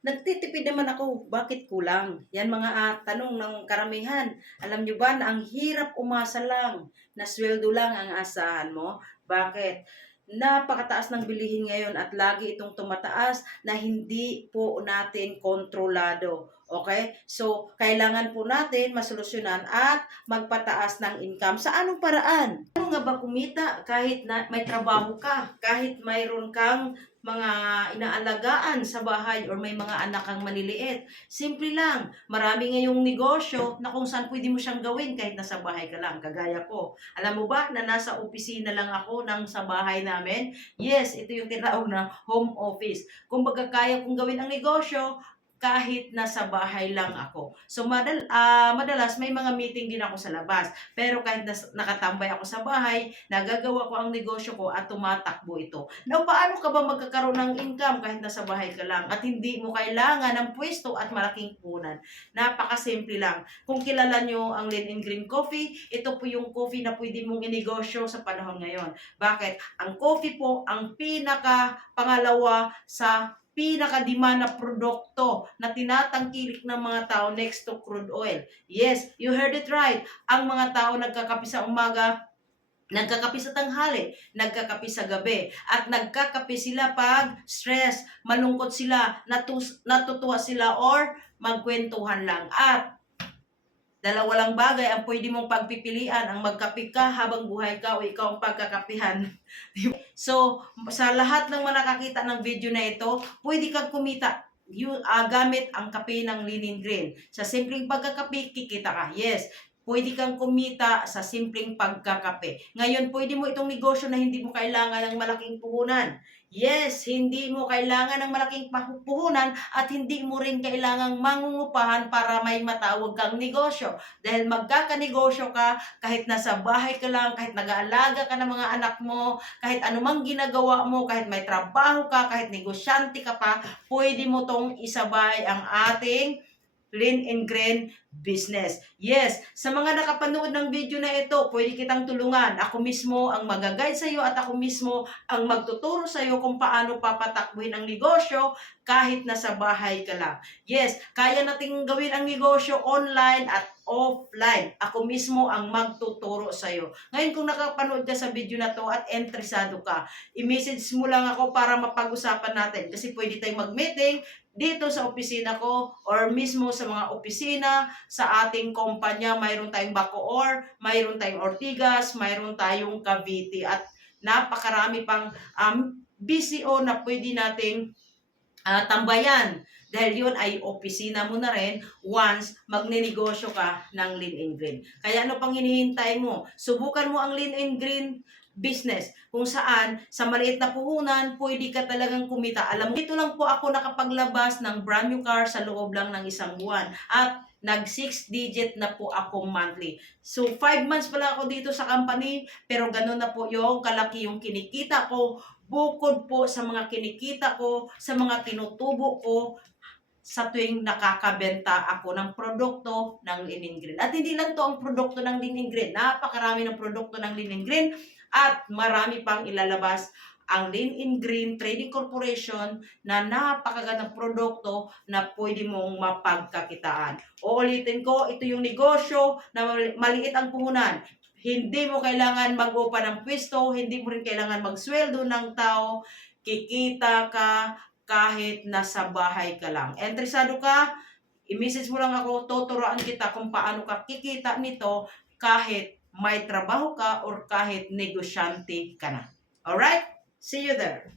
Nagtitipid naman ako, bakit kulang? Yan mga tanong ng karamihan. Alam nyo ba na ang hirap umasa lang, na sweldo lang ang asahan mo? Bakit? Napakataas ng bilihin ngayon at lagi itong tumataas na hindi po natin kontrolado. Okay? So, kailangan po natin masolusyonan at magpataas ng income. Sa anong paraan? Ano nga ba kumita kahit na may trabaho ka, kahit mayroon kang mga inaalagaan sa bahay or may mga anak kang maliliit. Simple lang. Marami ngayong negosyo na kung saan pwede mo siyang gawin kahit nasa bahay ka lang. Kagaya ko. Alam mo ba na nasa opisina lang ako ng sa bahay namin? Yes, ito yung tinatawag na home office. Kung baga kaya kong gawin ang negosyo, kahit nasa bahay lang ako. So madalas may mga meeting din ako sa labas. Pero kahit nakatambay ako sa bahay, nagagawa ko ang negosyo ko at tumatakbo ito. Now, paano ka ba magkakaroon ng income kahit nasa bahay ka lang at hindi mo kailangan ng pwesto at malaking punan? Napakasimple lang. Kung kilala nyo ang Lean and Green Coffee, ito po yung coffee na pwede mong inegosyo sa panahon ngayon. Bakit? Ang coffee po ang pinaka pangalawa sa pinaka-demand na produkto na tinatangkilik ng mga tao next to crude oil. Yes, you heard it right. Ang mga tao nagkakape sa umaga, nagkakape sa tanghali, nagkakape sa gabi, at nagkakape sila pag stress, malungkot sila, natutuwa sila, or magkwentuhan lang. At dalawa lang bagay ang pwede mong pagpipilian, ang magkape ka habang buhay ka o ikaw ang pagkakapihan. So, sa lahat ng mga nakakita ng video na ito, pwede kang kumita gamit ang kape ng Lean and Green. Sa simpleng pagkakape, kikita ka. Yes, pwede kang kumita sa simpleng pagkakape. Ngayon, pwede mo itong negosyo na hindi mo kailangan ng malaking puhunan. Yes, hindi mo kailangan ng malaking puhunan at hindi mo rin kailangang mangungupahan para may matawag kang negosyo. Dahil magkakanegosyo ka kahit nasa bahay ka lang, kahit nag-aalaga ka ng mga anak mo, kahit anumang ginagawa mo, kahit may trabaho ka, kahit negosyante ka pa, pwede mo tong isabay ang ating Lean and Green business. Yes, sa mga nakapanood ng video na ito, pwede kitang tulungan. Ako mismo ang mag-guide sa iyo at ako mismo ang magtuturo sa iyo kung paano papatakbuhin ang negosyo kahit nasa bahay ka lang. Yes, kaya nating gawin ang negosyo online at offline. Ako mismo ang magtuturo sa iyo. Ngayon, kung nakapanood ka sa video na to at interesado ka, i-message mo lang ako para mapag-usapan natin. Kasi pwede tayong mag-meeting dito sa opisina ko or mismo sa mga opisina sa ating kumpanya. Mayroon tayong Bacoor, mayroon tayong Ortigas, mayroon tayong Cavite at napakarami pang BCO na pwede nating tambayan. Dahil yun ay opisina mo na rin once magnenegosyo ka ng Lean and Green. Kaya ano pang hinihintay mo? Subukan mo ang Lean and Green business kung saan sa maliit na puhunan pwede ka talagang kumita. Alam mo, dito lang po ako nakapaglabas ng brand new car sa loob lang ng isang buwan at nag 6 digit na po ako monthly. So 5 months pa lang ako dito sa company pero ganun na po yung kalaki yung kinikita ko, bukod po sa mga kinikita ko, sa mga tinutubo ko sa tuwing nakakabenta ako ng produkto ng Lean and Green. At hindi lang to ang produkto ng Lean and Green. Napakarami ng produkto ng Lean and Green at marami pang ilalabas ang Lean and Green Trading Corporation na napakagandang produkto na pwede mong mapagkakitaan. Uulitin ko, ito yung negosyo na maliit ang puhunan. Hindi mo kailangan mag-upa ng pwesto, hindi mo rin kailangan magsweldo ng tao, kikita ka kahit nasa bahay ka lang. Interesado ka? I-message mo lang ako, tuturuan kita kung paano ka kikita nito kahit may trabaho ka or kahit negosyante ka na. Alright? See you there.